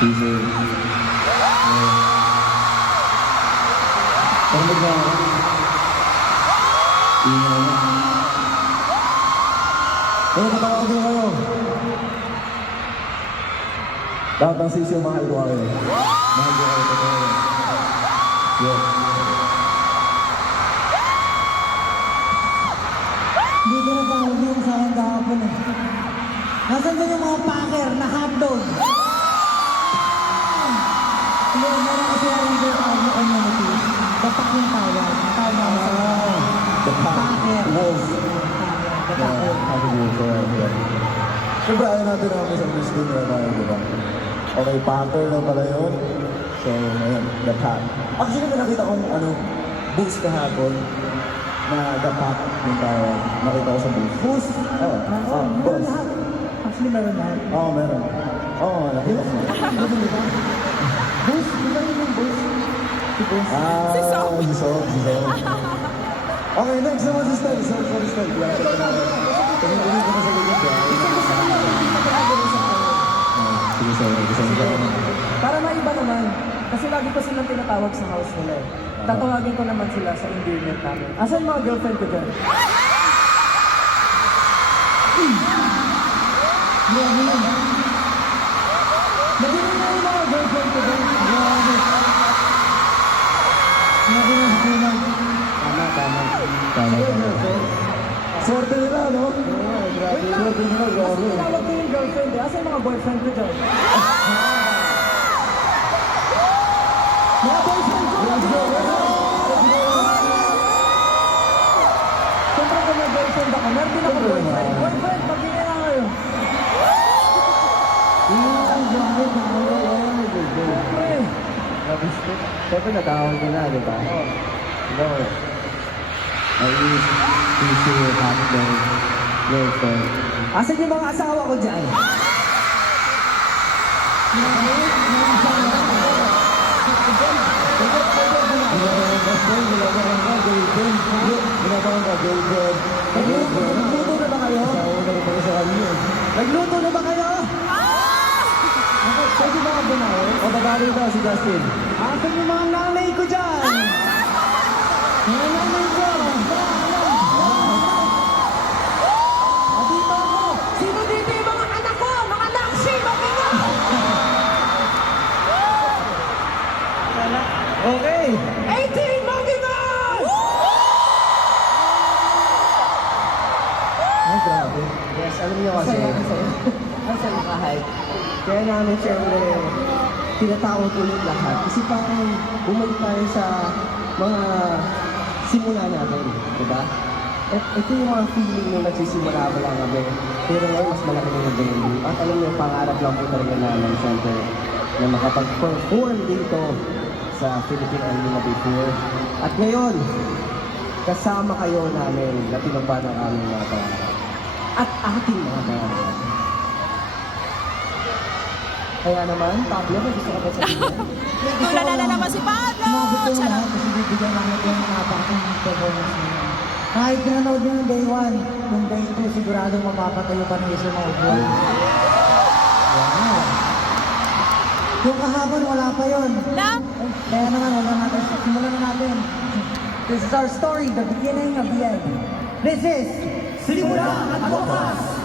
teaser. Pagod na ako. Ingay na. Kaya matawag ko kayo. Lahat ng sisiyo, mahal ko kayo. Mahal ko kayo, totoo. Yes. Hindi ko na tawag yung sa akin kahapon eh. Nasaan ba yung mga packer na hotdog? Hindi, meron kasi alam ko yung community. Dapat yung tawag. Tawag mo sa The packer. Wolf. The packer. Ako wolf. Siyempre, ayaw natin ang isang gusto nila tayo, di ba? Okay, packer na pala yun. So, ngayon, the pack. Actually, may nakita kong boost kahapon na the pack yung tawag. Nakita ko sa boost. Boost. Oo. Meron Boost. lahat. Actually, meron lahat. Oo, meron. Oo, nakita ko. Boost? Di ba yun yung boost? Si Boost? Si Sob. Okay, next naman si Stel. Sorry, Stel. Tingin ko na sa gilid. Sige, sorry. Para maiba naman, kasi lagi ko silang tinatawag sa house nila eh. Tatawagin ko naman sila sa endearment namin. Asan mga girlfriend ko dyan? Grabe yun. Nagiging na yung mga girlfriend ko dyan. Grabe. Grabe na sa tunay. Tama. Sa'yo, girlfriend? Swerte nila, no? Wait lang. Swerte nila, Mas grabe. tinawag ko yung girlfriend eh. Asan yung mga boyfriend ko dyan? Mga boyfriend ko! Siyempre kung may boyfriend ako, meron din ako boyfriend. Boyfriend, pag-ingay na kayo. Siyempre. Siyempre natawag ko na, di ba? Oo. Tissue, hotdog, girlfriend. Asan yung mga asawa ko dyan? Nagluto na ba kayo? Nagluto na ba kayo? Pwede ba ka bumawi? O babali daw si Justin? Asan yung mga nanay ko dyan? Mga nanay ko. Dito ako! Sino dito yung mga anak ko? Mga naksi! Makinga! Okay. 18! Makinga! Ay, grabe. Yes, alam niyo kasi. Ang saya kahit. Kaya namin siyempre tinatawag ulit lahat. Kasi parang bumalik tayo sa mga simula natin. Diba? At ito yung mga feeling nung nagsisimula pa lang kami. Pero ngayon mas malaki na yung value. At alam niyo, pangarap lang po talaga namin siyempre na makapag-perform dito sa Philippine Arena before. At ngayon, kasama kayo namin na pinagba ng aming mga pangarap. At ating mga pangarap. Kaya naman, Pablo, may gusto ka ba sabihin? Tulala na naman si Pablo! Sinabi ko Charot. lahat kasi bibigyan namin ko yung napakang performance niya. Kahit pinanood niyo yung day 1, yung day 2, siguradong mapapatayo pa ng isang mga upo. Wow! Yung kahapon, wala pa yun. Na? Kaya naman, wala natin. Simulan na natin. This is our story, the beginning of the end. This is Simula at Wakas!